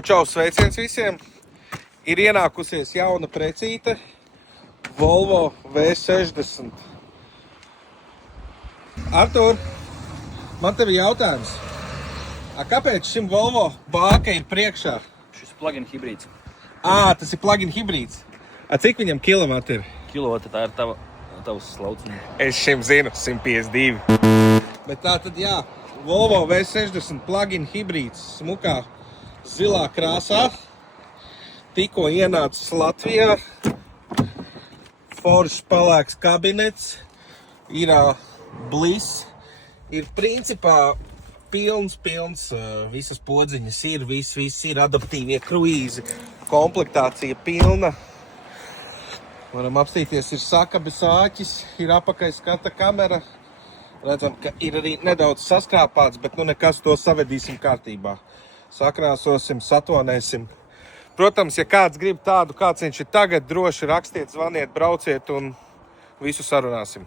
Čau, sveiciens visiem! Ir ienākusies jauna precīte Volvo V60. Artur, man tev ir jautājums. Kāpēc šim Volvo bāka ir priekšā? Šis plug-in hibrīds. Tas ir plug-in hibrīds. Cik viņam kilovati ir? Kilovati, tā ir tavs slauciņš. Es šim zinu, 152. Bet tā tad jā, Volvo V60 plug-in hibrīds smukā zilā krāsā. Tikko ienācis Latvijā. Foršs pelēks kabinets. Ir bliss. Ir principā pilns. Visas podziņas ir, viss ir adaptīvie kruīzi. Komplektācija pilna. Varam apstīties, ir sakabes āķis, ir apakai skata kamera. Redzam, ka ir arī nedaudz saskrāpāts, bet nekas, to savedīsim kārtībā. Sakrāsosim, satonēsim. Protams, ja kāds grib tādu, kāds viņš ir tagad, droši rakstiet, zvaniet, brauciet un visu sarunāsim.